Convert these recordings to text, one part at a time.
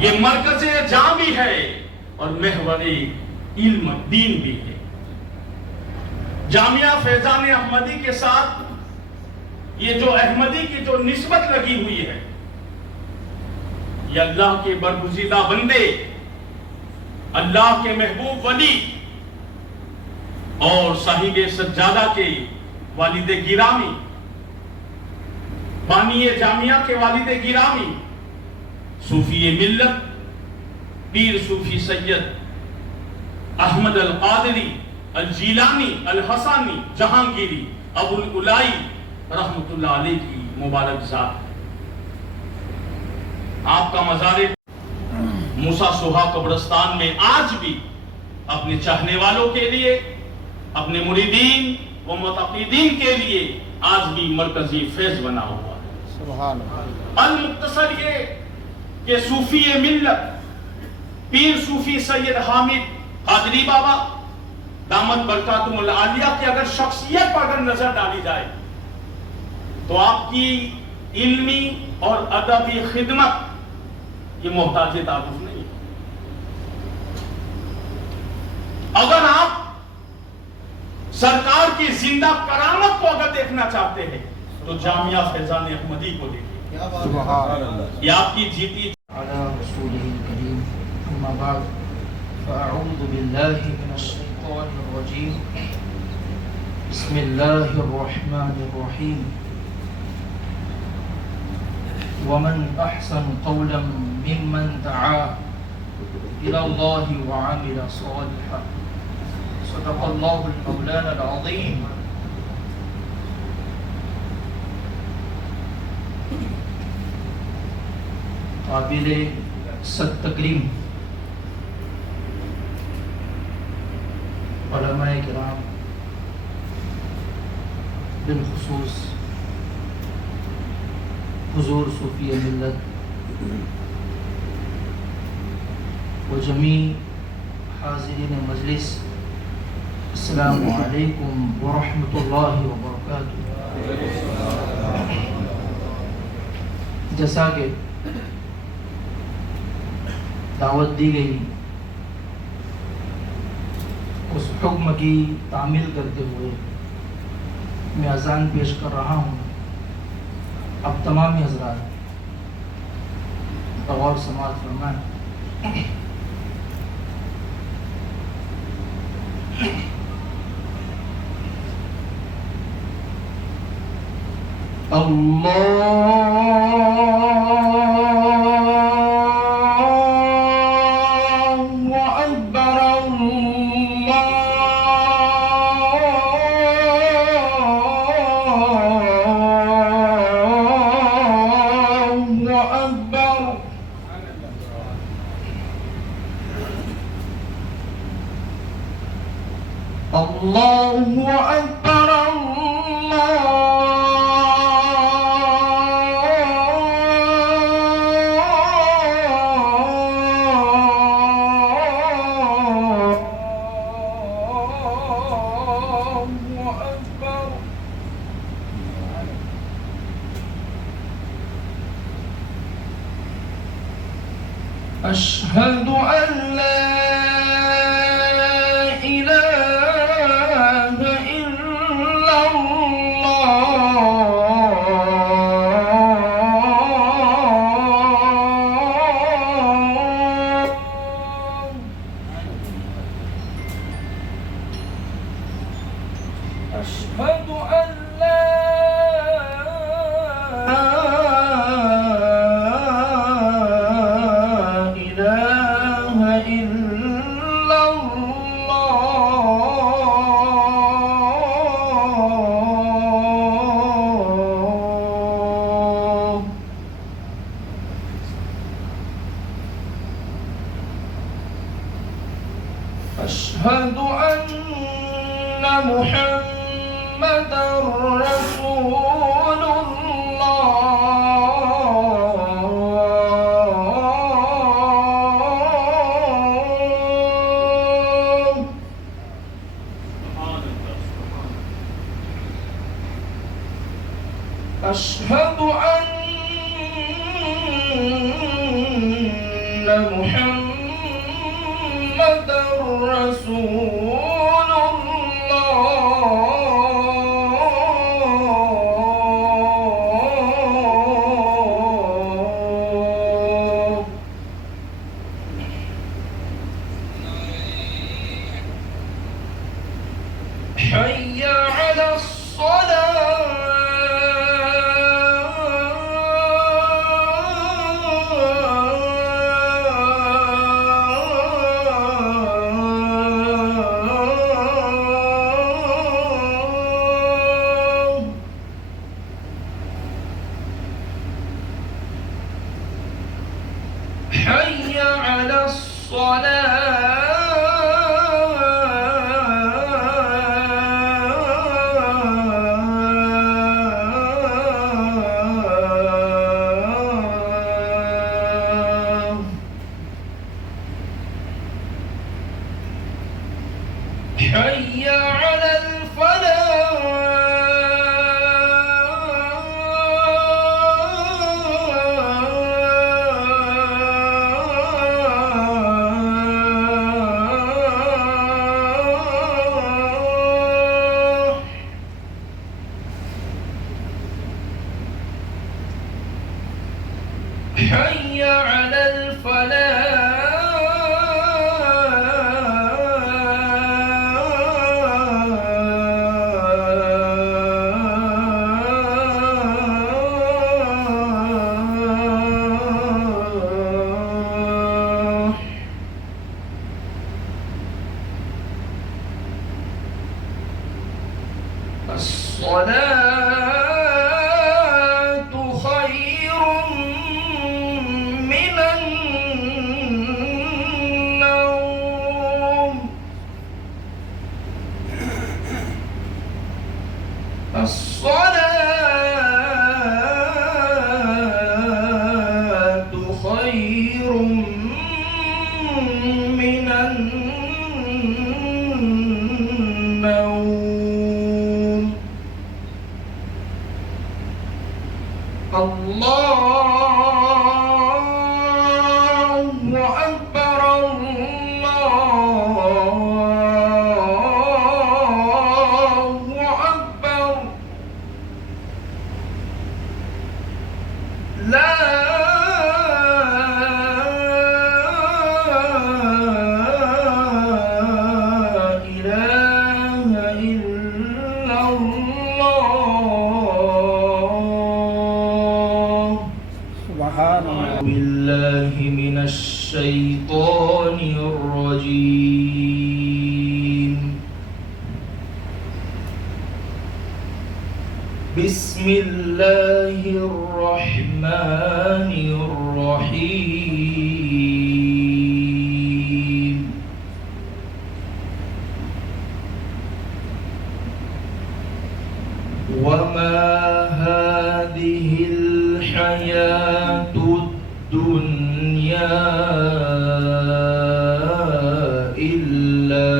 یہ مرکز جاں بھی ہے اور محور علم دین بھی ہے۔ جامعہ فیضان احمدی کے ساتھ یہ جو احمدی کی جو نسبت لگی ہوئی ہے، یہ اللہ کے برگزیدہ بندے، اللہ کے محبوب ولی اور صاحب سجادہ کے والد گرامی، بانی جامعہ کے والد گرامی، صوفی ملت پیر صوفی سید احمد القادری الجیلانی الحسانی جہانگیری ابو العلائی رحمت اللہ علیہ کی مبارک ذات۔ آپ کا مزار موسیٰ سوہا قبرستان میں آج بھی اپنے چاہنے والوں کے لیے، اپنے مریدین و متقیدین کے لیے آج بھی مرکزی فیض بنا ہوا ہے۔ سبحان اللہ۔ المختصر یہ کہ صوفی ملت پیر صوفی سید حامد قادری بابا دامت برکاتہم العالیہ کی اگر شخصیت پر اگر نظر ڈالی جائے تو آپ کی علمی اور ادبی خدمت یہ محتاج تعارف نہیں۔ اگر آپ سرکار کی زندہ کرامت کو اگر دیکھنا چاہتے ہیں تو جامعہ فیضان احمدی کو دیکھیں۔ سبحان اللہ۔ یہ آپ کی جیتی على رسوله الكريم أما بعد فأعوذ بالله من الشيطان الرجيم بسم الله الرحمن الرحيم ومن أحسن قولا ممن دعا إلى الله وعمل صالحا صدق الله المولانا العظيم۔ قابل صد تکریم علماء کرام، بالخصوص حضور صوفی ملت و جمیع حاضرین مجلس، السلام علیکم ورحمۃ اللہ وبرکاتہ۔ جیسا کہ دعوت دی گئی اس حکم کی تعمیل کرتے ہوئے میں اذان پیش کر رہا ہوں۔ اب تمام حضرات غور سماعت فرمائیں۔ اللہ اکبر اشہد ان لا أشهد أن لا إله إلا الله أشهد أن محمد رسول الله أشهد أن محمد رسول الله. حي على الصلاة. حي على الصلاة. حي على الفلاح. حي على الفلاح. الصلاة خير من النوم. الصلاة خير من النوم. الله أكبر الله أكبر. لا إله إلا الله. سبحان الله. بالله من الشيطان الرجيم. بسم الله الرحمن الرحيم. وما هذه الحياة الدنيا إلا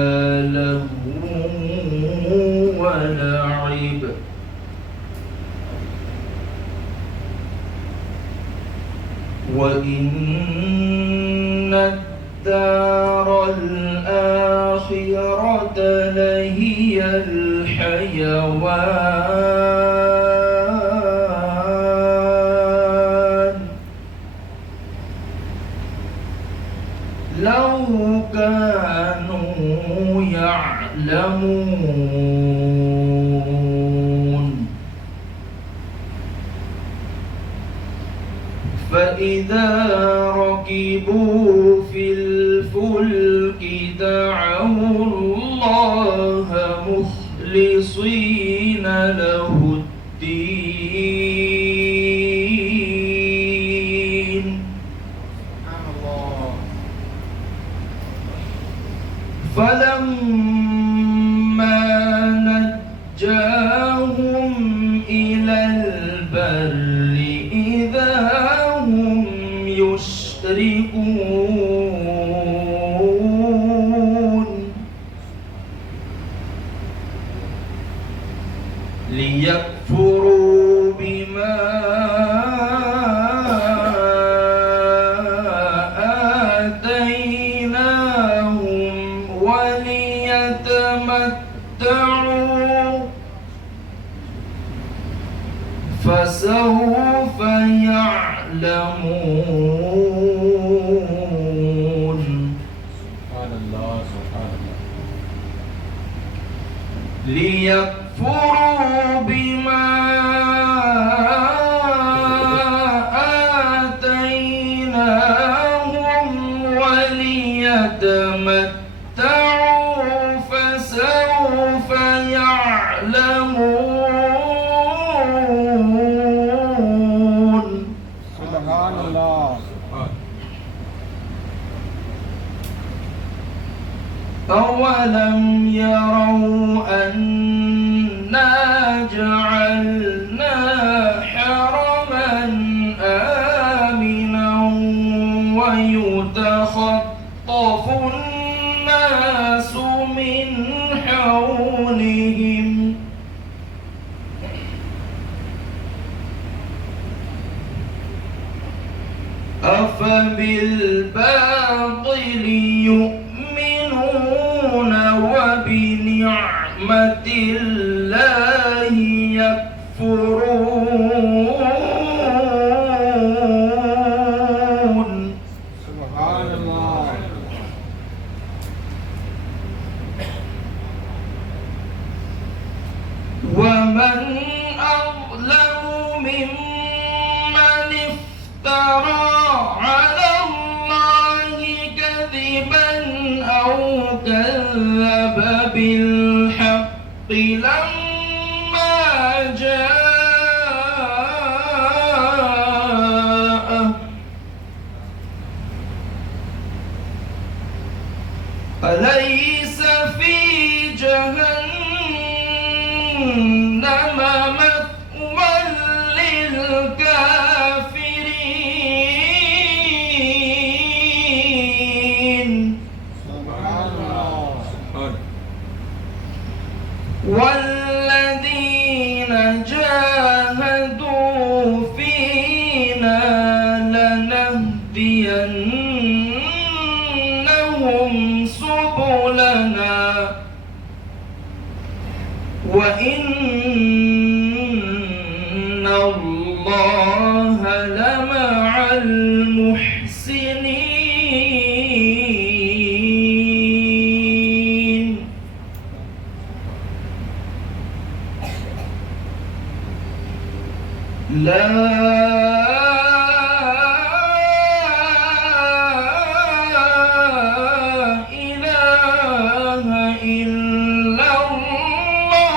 لهو ولعب. وإن الدار الآخرة لهي الحيوان. لو كانوا يعلمون. فإذا ركبوا في الفلك دعوا الله مخلصين له الدين. سبحان الله. فلما نجاهم إلى البر إذا هم يشركون. ليكفروا بما يتمتعوا فسوف يعلمون. سبحان الله. أولم يروا أنا جعلنا حرما آمنا ويتخطف الناس من حولهم أفبالباطل يؤمنون وبنعمة الله يكفرون. سبحان الله. ومن أظلم ممن افترى على الله كذبا أو كذب بالحق لما جاءه أليس في جهنم مثوى للكافرين. سبحان الله. والذين جاهدوا فينا لنهدينهم سبلنا وإن الله لمع المحسنين. لا إله إلا الله.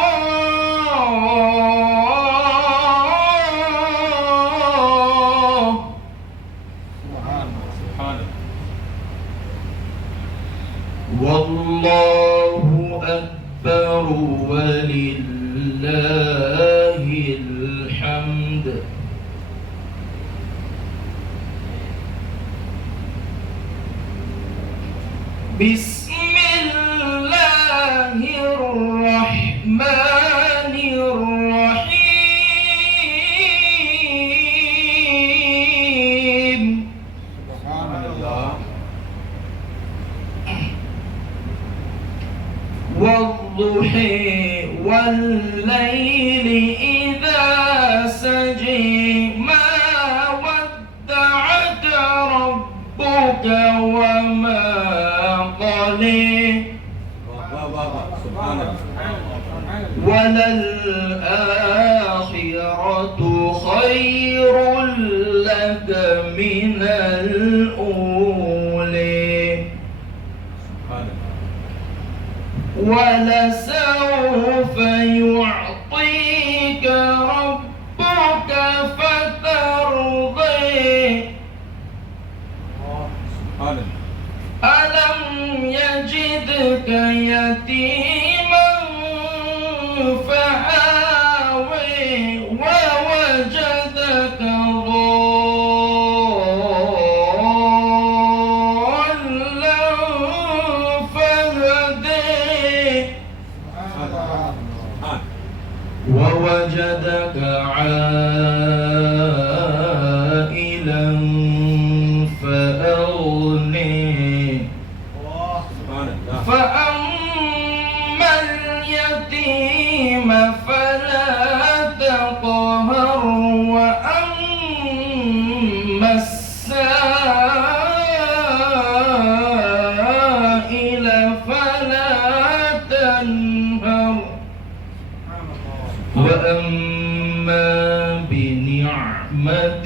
سبحان الله. والله أكبر ولله الحمد. بسم الله الرحمن الرحيم. سبحان الله. والضحى والليل إذا سجى ما ودعك ربك وما قلى وللآخرة خير لك من الأولى ولسوف يعطيك ربك فترضي. ألم يجدك يتيما فآوي ووجدك ضالا فهدي ووجدك عائلا فأغني فأما اليتيم فلا تقهر وأما السائل فلا تنهر وأما بنعمة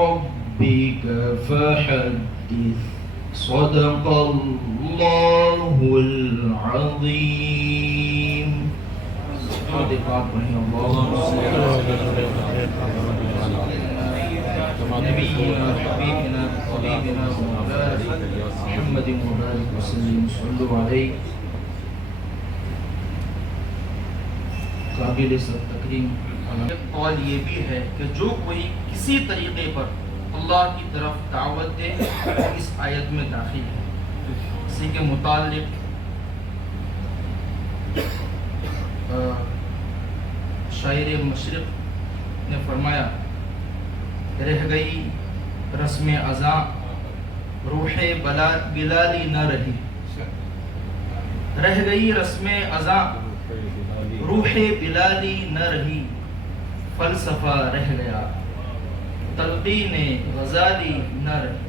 ربك فحدث. صدق اللہ العظیم. درود پاک پڑھیں. اللہم صلی علی نبینا حبیبنا طبیبنا مولانا محمد مبارک وسلم. صلوا علیہ. قابل سب تکریم. قول یہ بھی ہے کہ جو کوئی کسی طریقے پر اللہ کی طرف دعوت دے اس آیت میں داخل ہے. اسی کے متعلق شاعر مشرق نے فرمایا رہ گئی رسم اذاں روح بلالی نہ رہی. رہ گئی رسم اذاں روح بلالی نہ رہی. فلسفہ رہ گیا تلقین غزالی نہ رہی.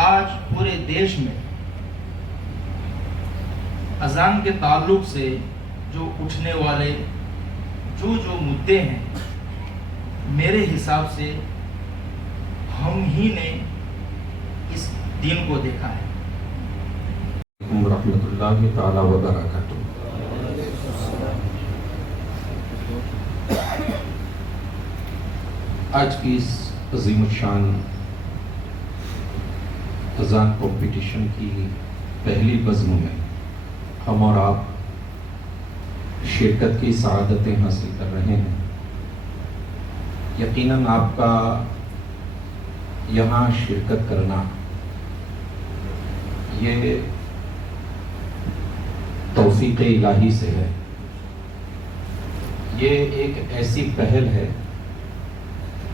آج پورے دیش میں اذان کے تعلق سے جو اٹھنے والے جو مدعے ہیں میرے حساب سے ہم ہی نے اس دین کو دیکھا ہے. ورحمۃ اللہ تعالی وبرکاتہ. آج کی اس عظیم الشان اذان کمپٹیشن کی پہلی بزم میں ہم اور آپ شرکت کی سعادتیں حاصل کر رہے ہیں. یقیناً آپ کا یہاں شرکت کرنا یہ توفیق الہی سے ہے. یہ ایک ایسی پہل ہے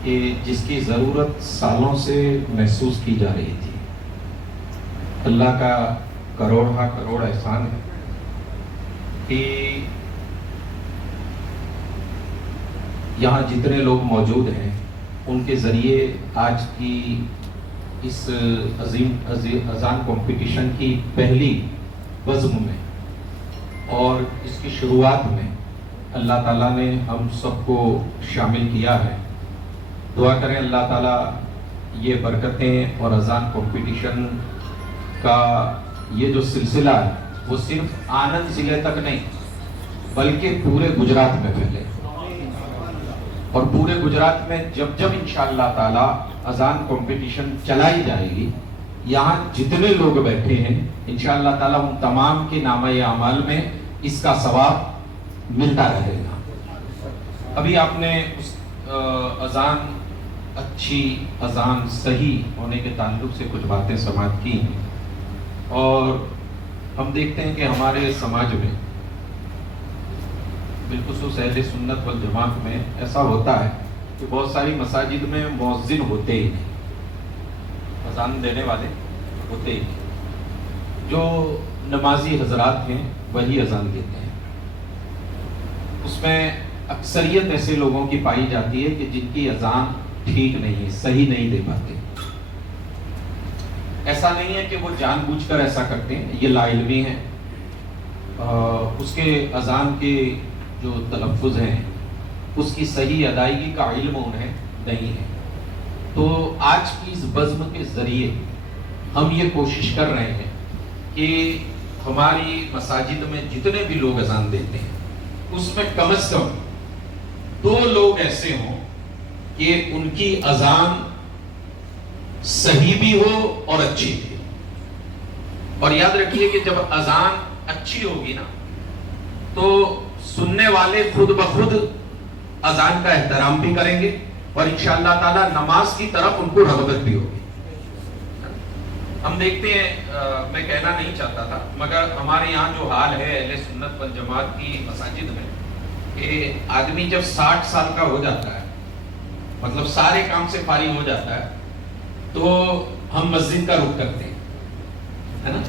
کہ جس کی ضرورت سالوں سے محسوس کی جا رہی تھی. اللہ کا کروڑا کروڑ احسان ہے کہ یہاں جتنے لوگ موجود ہیں ان کے ذریعے آج کی اس عظیم اذان کمپٹیشن کی پہلی بزم میں اور اس کی شروعات میں اللہ تعالیٰ نے ہم سب کو شامل کیا ہے. دعا کریں اللہ تعالیٰ یہ برکتیں اور اذان کمپٹیشن کا یہ جو سلسلہ ہے وہ صرف آنند ضلع تک نہیں بلکہ پورے گجرات میں پھیلے. اور پورے گجرات میں جب انشاءاللہ تعالیٰ اذان کمپٹیشن چلائی جائے گی یہاں جتنے لوگ بیٹھے ہیں انشاءاللہ تعالیٰ ان تمام کے نامہ اعمال میں اس کا ثواب ملتا رہے گا. ابھی آپ نے اس اذان اچھی اذان صحیح ہونے کے تعلق سے کچھ باتیں سماعت کی ہیں اور ہم دیکھتے ہیں کہ ہمارے سماج میں بالخصوص اہل سنت والجماعت میں ایسا ہوتا ہے کہ بہت ساری مساجد میں مؤذن ہوتے ہی نہیں, اذان دینے والے ہوتے ہی نہیں. جو نمازی حضرات ہیں وہی اذان دیتے ہیں. اس میں اکثریت ایسے لوگوں کی پائی جاتی ہے کہ جن کی اذان ٹھیک نہیں ہے, صحیح نہیں دے پاتے. ایسا نہیں ہے کہ وہ جان بوجھ کر ایسا کرتے ہیں, یہ لا علمی ہے. اس کے اذان کے جو تلفظ ہیں اس کی صحیح ادائیگی کا علم انہیں نہیں ہے. تو آج کی اس بزم کے ذریعے ہم یہ کوشش کر رہے ہیں کہ ہماری مساجد میں جتنے بھی لوگ اذان دیتے ہیں اس میں کم از کم 2 لوگ ایسے ہوں کہ ان کی اذان صحیح بھی ہو اور اچھی بھی ہو. اور یاد رکھیے کہ جب اذان اچھی ہوگی نا تو سننے والے خود بخود اذان کا احترام بھی کریں گے اور انشاءاللہ تعالی نماز کی طرف ان کو رغبت بھی ہوگی. ہم دیکھتے ہیں, میں کہنا نہیں چاہتا تھا مگر ہمارے یہاں جو حال ہے اہل سنت والجماعت کی مساجد میں کہ آدمی جب 60 سال کا ہو جاتا ہے مطلب سارے کام سے فارغ ہو جاتا ہے تو ہم مسجد کا رخ کرتے ہیں, ہے نا.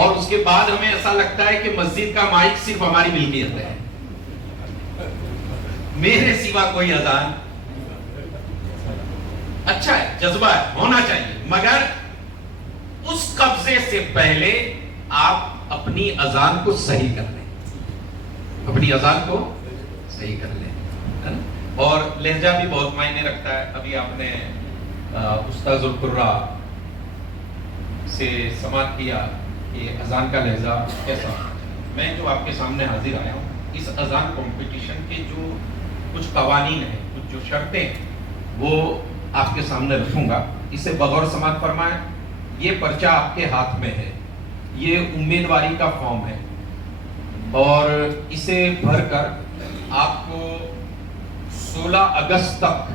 اور اس کے بعد ہمیں ایسا لگتا ہے کہ مسجد کا مائک صرف ہماری ملکیت ہے, میرے سوا کوئی اذان. اچھا ہے, جذبہ ہے, ہونا چاہیے, مگر اس قبضے سے پہلے آپ اپنی اذان کو صحیح کر لیں, اپنی اذان کو صحیح کر لیں, ہے نا. اور لہجہ بھی بہت معنی رکھتا ہے. ابھی آپ نے استاذ القرہ سے سماعت کیا کہ اذان کا لہجہ کیسا ہونا چاہیے. میں جو آپ کے سامنے حاضر آیا ہوں اس اذان کمپٹیشن کے جو کچھ قوانین ہیں, کچھ جو شرطیں ہیں, وہ آپ کے سامنے رکھوں گا. اسے بغور سماعت فرمائیں. یہ پرچہ آپ کے ہاتھ میں ہے, یہ امیدواری کا فارم ہے, اور اسے بھر کر آپ کو 16 اگست تک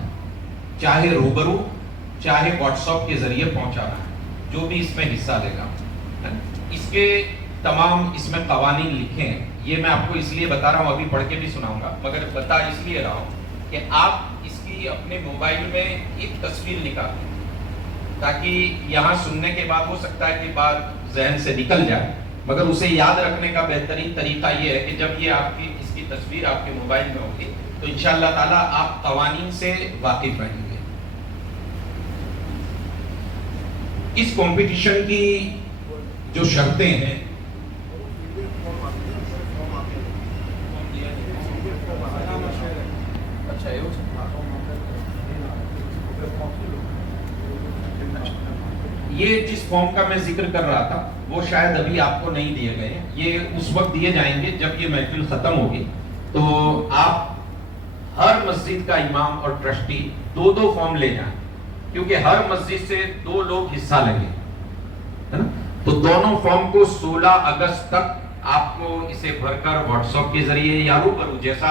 چاہے روبرو چاہے واٹس ایپ کے ذریعے پہنچانا ہے جو بھی اس میں حصہ لے گا. اس کے تمام اس میں قوانین لکھے ہیں. یہ میں آپ کو اس لیے بتا رہا ہوں, ابھی پڑھ کے بھی سناؤں گا, مگر بتا اس لیے رہا ہوں کہ آپ اس کی اپنے موبائل میں ایک تصویر نکالیں تاکہ یہاں سننے کے بعد ہو سکتا ہے کہ بات ذہن سے نکل جائے, مگر اسے یاد رکھنے کا بہترین طریقہ یہ ہے کہ جب یہ آپ کی اس کی تصویر آپ کے موبائل میں ہوگی تو انشاءاللہ تعالیٰ آپ قوانین سے واقف رہیں گے. اس کمپٹیشن کی جو شرطیں ہیں یہ جس فارم کا میں ذکر کر رہا تھا وہ شاید ابھی آپ کو نہیں دیے گئے ہیں. یہ اس وقت دیے جائیں گے جب یہ محفل ختم ہوگی. تو آپ ہر مسجد کا امام اور ٹرسٹی 2 فارم لے جائیں, کیونکہ ہر مسجد سے 2 لوگ حصہ لیں گے, ہے نا. تو دونوں فارم کو 16 اگست تک آپ کو اسے بھر کر واٹس ایپ کے ذریعے یا روبرو جیسا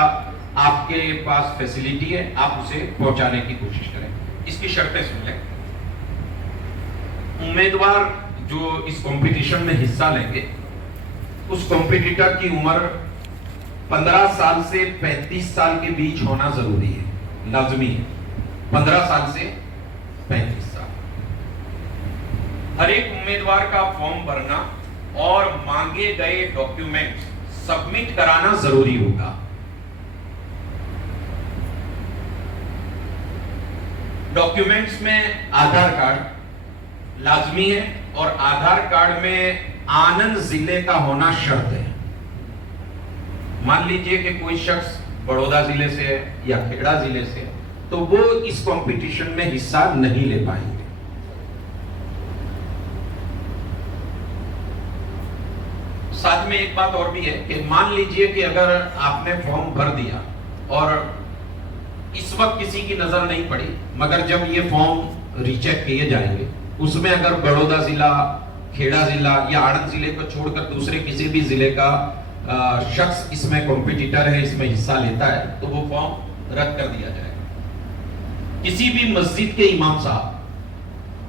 آپ کے پاس فیسلٹی ہے آپ اسے پہنچانے کی کوشش کریں. اس کی شرطیں سن لیں. امیدوار جو اس کمپٹیشن میں حصہ لیں گے اس کمپٹیٹر کی عمر 15 سال سے 35 سال کے بیچ ہونا ضروری ہے, لازمی ہے. 15 سال سے 35 سال. ہر ایک امیدوار کا فارم بھرنا اور مانگے گئے ڈاکیومنٹ سبمٹ کرانا ضروری ہوگا. ڈاکیومنٹس میں آدھار کارڈ لازمی ہے اور آدھار کارڈ میں آنند ضلع کا ہونا شرط ہے. مان لیجئے کہ کوئی شخص بڑودہ ضلع سے ہے یا کھیڑا ضلع سے ہے تو وہ اس کمپٹیشن میں حصہ نہیں لے پائیں گے. ساتھ میں ایک بات اور بھی ہے کہ مان لیجئے کہ اگر آپ نے فارم بھر دیا اور اس وقت کسی کی نظر نہیں پڑی, مگر جب یہ فارم ریچیک کیے جائیں گے اس میں اگر بڑودہ ضلع, کھیڑا ضلع یا آنند ضلع کو چھوڑ کر دوسرے کسی بھی ضلع کا شخص اس میں کمپٹیٹر ہے, اس میں حصہ لیتا ہے تو وہ فارم رد کر دیا جائے گا. کسی بھی مسجد کے امام صاحب,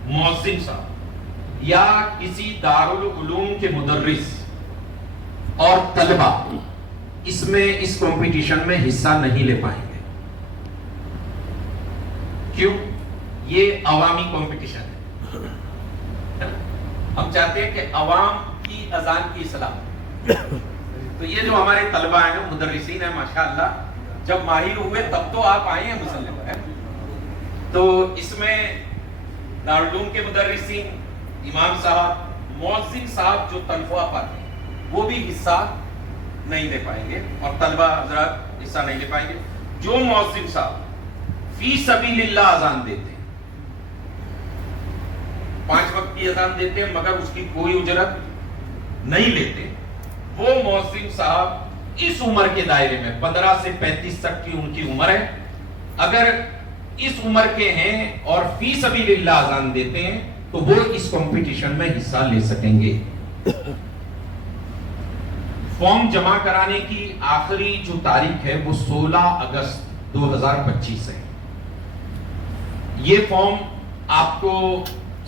مؤذن صاحب یا کسی دارالعلوم کے مدرس اور طلبہ اس میں اس کمپٹیشن میں حصہ نہیں لے پائیں گے. کیوں؟ یہ عوامی کمپٹیشن ہے. ہم چاہتے ہیں کہ عوام کی اذان کی اصلاح. تو یہ جو ہمارے طلبہ ہیں, مدرسین ہیں, ماشاءاللہ جب ماہر ہوئے تب تو آپ آئے ہیں مسلح پر. تو اس میں دارالعلوم کے مدرسین, امام صاحب, مؤذن صاحب جو تنخواہ پاتے ہیں وہ بھی حصہ نہیں دے پائیں گے اور طلبہ حضرات حصہ نہیں لے پائیں گے. جو مؤذن صاحب فی سبیل اللہ اذان دیتے ہیں, 5 وقت کی اذان دیتے ہیں مگر اس کی کوئی اجرت نہیں لیتے, وہ مؤذن صاحب اس عمر کے دائرے میں 15 سے 35 تک کی ان کی عمر ہے, اگر اس عمر کے ہیں اور فی سبیل اللہ اذان دیتے ہیں تو وہ اس کمپٹیشن میں حصہ لے سکیں گے. فارم جمع کرانے کی آخری جو تاریخ ہے وہ 16 اگست 2025 ہے. یہ فارم آپ کو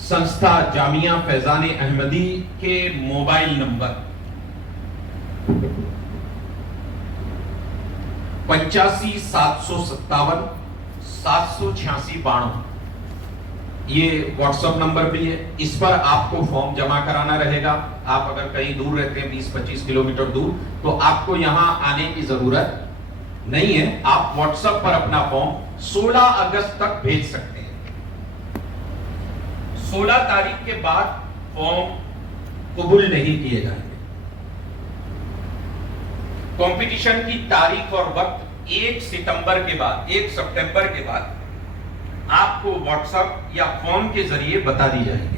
سنستھا جامعہ فیضان احمدی کے موبائل نمبر 85,757 786 یہ واٹس ایپ نمبر بھی ہے. اس پر آپ کو فارم جمع کرانا رہے گا. آپ اگر کہیں دور رہتے ہیں 20-25 کلومیٹر دور تو آپ کو یہاں آنے کی ضرورت نہیں ہے. آپ واٹس ایپ پر اپنا فارم 16 اگست تک بھیج سکتے ہیں. 16 تاریخ کے بعد فارم قبول نہیں کیے جائیں گے. کمپٹیشن کی تاریخ اور وقت 1 ستمبر کے بعد 1 سپٹمبر کے بعد آپ کو واٹس ایپ یا فون کے ذریعے بتا دی جائیں گے.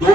2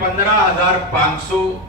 15,500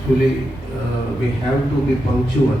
Actually, we have to be punctual.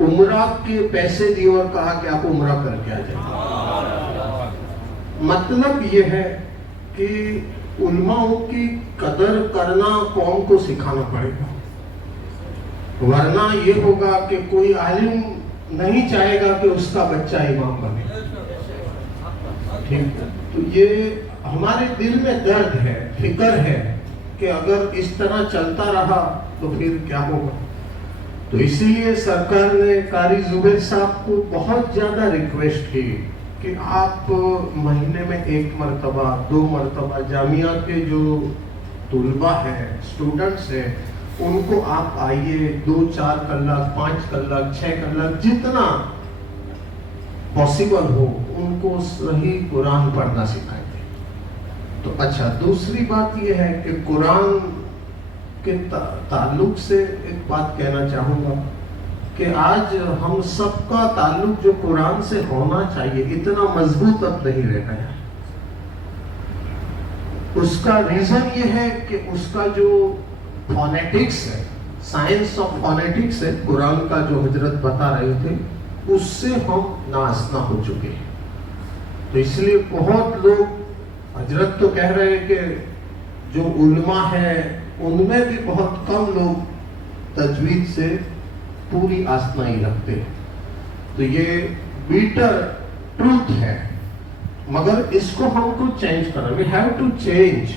عمرہ کے پیسے دیے اور کہا کہ آپ عمرہ کر کے آ جائیں. مطلب یہ ہے کہ علماء کی قدر کرنا قوم کو سکھانا پڑے گا، ورنہ یہ ہوگا کہ کوئی عالم نہیں چاہے گا کہ اس کا بچہ امام بنے. ٹھیک ہے، تو یہ ہمارے دل میں درد ہے، فکر ہے کہ اگر اس طرح چلتا رہا تو پھر کیا ہوگا. تو اسی لیے سرکار نے قاری زبیر صاحب کو بہت زیادہ ریکویسٹ کی کہ آپ مہینے میں 1 مرتبہ 2 مرتبہ جامعہ کے جو طلباء ہیں، اسٹوڈنٹس ہیں، ان کو آپ آئیے 2-4 کلاک 5 کلاک 6 کلاک جتنا پاسبل ہو ان کو صحیح قرآن پڑھنا سکھائیں. تو اچھا، دوسری بات یہ ہے کہ قرآن کے تعلق سے ایک بات کہنا چاہوں گا کہ آج ہم سب کا تعلق جو قرآن سے ہونا چاہیے اتنا مضبوط اب نہیں رہ گیا. اس کا ریزن یہ ہے کہ اس کا جو فونیٹکس ہے، سائنس آف فونیٹکس ہے، قرآن کا جو حضرت بتا رہے تھے، اس سے ہم ناآشنا ہو چکے ہیں. تو اس لیے بہت لوگ، حضرت تو کہہ رہے ہیں کہ جو علماء ہیں ان میں بھی بہت کم لوگ تجوید سے پوری آشنائی رکھتے ہیں. تو یہ بیٹر ٹروتھ ہے، مگر اس کو ہم کو چینج کرنا. وی ہیو ٹو چینج،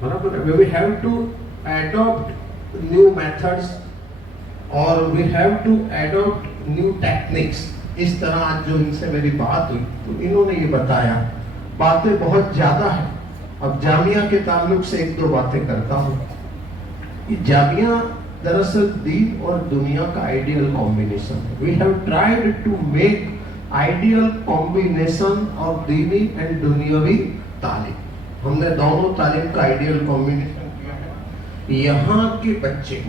برابر ہے. We have to adapt new methods اور we have to adapt new techniques. اس طرح آج جو ان سے میری بات ہوئی تو انہوں نے یہ بتایا، باتیں بہت زیادہ ہیں. اب جامعہ کے تعلق سے 1-2 باتیں کرتا ہوں. یہ جامعہ دراصل دین اور دنیا کا آئیڈیل کمبینیشن ہے. We have tried to make ideal combination of دینی اینڈ دنیاوی تعلیم. ہم نے دونوں تعلیم کا آئیڈیل کمبینیشن کیا ہے. یہاں کے بچے،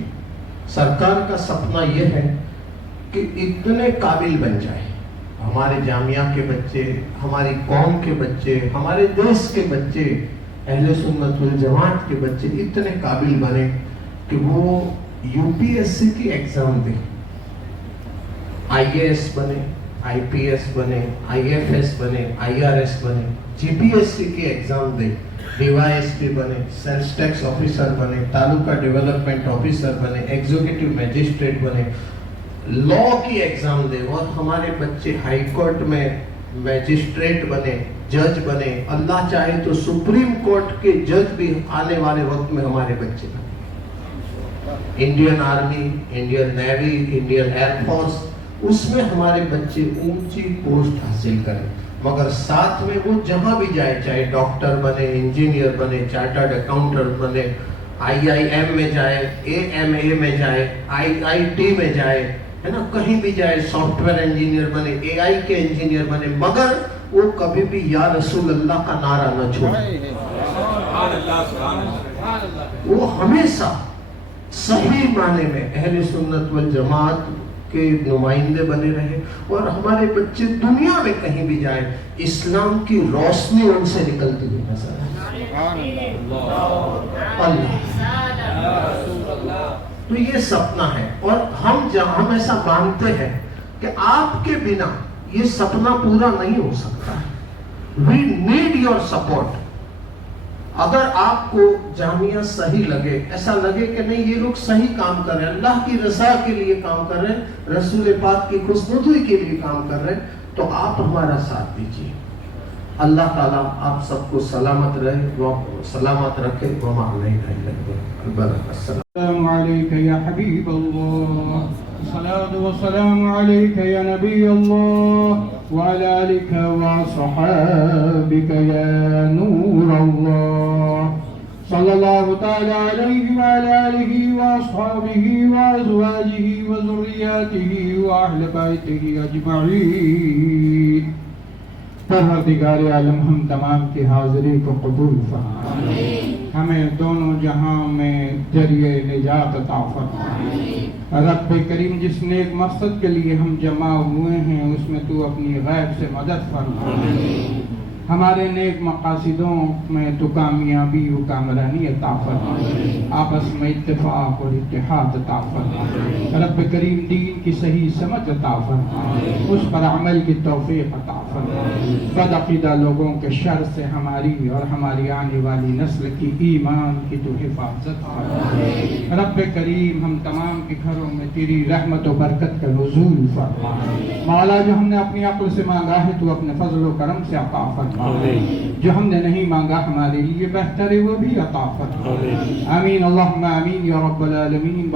سرکار کا سپنا یہ ہے کہ اتنے قابل بن جائے، ہمارے جامعہ کے بچے، ہماری قوم کے بچے، ہمارے دیش کے بچے، اہل سنت والجماعت کے بچے اتنے قابل بنے کہ وہ یو پی ایس سی کی ایگزام دیں، آئی اے ایس بنے، آئی پی ایس بنے، آئی ایف ایس بنے، آئی آر ایس بنے، جی پی ایس سی کی ایگزام دیں، ڈی وائی ایس پی بنے، سیلس ٹیکس آفیسر بنے، تعلقہ ڈیولپمنٹ آفیسر بنے، ایگزیکٹو میجسٹریٹ بنے، لا کی ایگزام دے، اور ہمارے بچے ہائی کورٹ میں میجسٹریٹ بنے، جج بنے، اللہ چاہے تو سپریم کورٹ کے جج بھی آنے والے وقت میں ہمارے بچے بنے. Indian Army, Indian Navy, Indian Air Force, اس میں ہمارے بچے اونچی پوسٹ حاصل کریں. مگر ساتھ میں وہ جہاں بھی جائے، چاہے ڈاکٹر بنے، انجینئر بنے، چارٹرڈ اکاؤنٹنٹ بنے، آئی آئی ایم میں جائے، اے ایم اے میں جائے، آئی آئی ٹی میں جائے، ہے نا، کہیں بھی جائے، سافٹ ویئر انجینئر بنے، اے آئی کے انجینئر بنے، مگر وہ کبھی بھی یا رسول اللہ کا نعرہ نہ چھوڑے. وہ ہمیشہ صحیح معنی میں اہل سنت والجماعت کے نمائندے بنے رہے، اور ہمارے بچے دنیا میں کہیں بھی جائیں اسلام کی روشنی ان سے نکلتی ہوئی نظر آئے. تو یہ سپنا ہے، اور ہم ایسا مانتے ہیں کہ آپ کے بنا یہ سپنا پورا نہیں ہو سکتا. We need your support. اگر آپ کو جامعہ صحیح لگے، ایسا لگے کہ نہیں یہ لوگ صحیح کام کر رہے ہیں، اللہ کی رضا کے لیے کام کر رہے ہیں، رسول پاک کی خوشنودی کے لیے کام کر رہے ہیں، تو آپ ہمارا ساتھ دیجیے. اللہ تعالیٰ آپ سب کو سلامت رکھے. وما علینا الا البلاغ. السلام علیکم یا حبیب اللہ، الصلاة والسلام علیک یا نبی اللہ، وعلى آلك وصحابك يا نور الله، صلى الله تعالى عليه وعلى آله وأصحابه وأزواجه وذرياته وأهل بيته أجمعين. پروردگار عالم ہم تمام کی حاضری کو قبول فرما، ہمیں دونوں جہاں میں ذریعہ نجات عطا فرما. رب کریم جس نیک مقصد کے لیے ہم جمع ہوئے ہیں اس میں تو اپنی غیب سے مدد فرما. ہمارے نیک مقاصدوں میں تو کامیابی و کامرانی عطا فرما، آپس میں اتفاق اور اتحاد عطا فرما، رب کریم دین کی صحیح سمجھ عطا فرما، اس پر عمل کی توفیق عطا فرما، بد عقیدہ لوگوں کے شر سے ہماری اور ہماری آنے والی نسل کی ایمان کی تو حفاظت فرما، رب کریم ہم تمام کے گھروں میں تیری رحمت و برکت کا نزول فرما، مولا جو ہم نے اپنی عقل سے مانگا ہے تو اپنے فضل و کرم سے عطا فرما، جو ہم نے نہیں مانگا ہمارے لیے بہتر ہے وہ بھی عطا فرما، آمین اللہم آمین یا رب العالمین۔